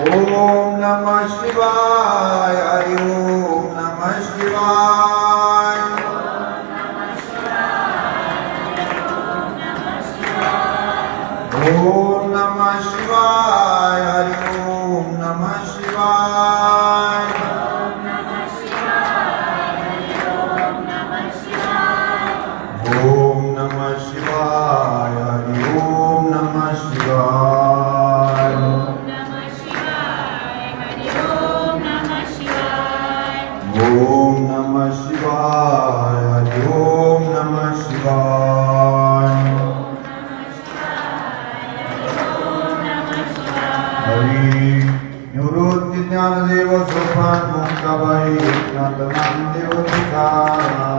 ஓம் நம சிவாய் ஹரி ஓம் நம சிவாய் ஓம் ओम नमः शिवाय ओम नमः शिवाय। हरि निवृत्ति ज्ञानदेव सोपान मुक्ताबाई नाथ नामदेव तुकार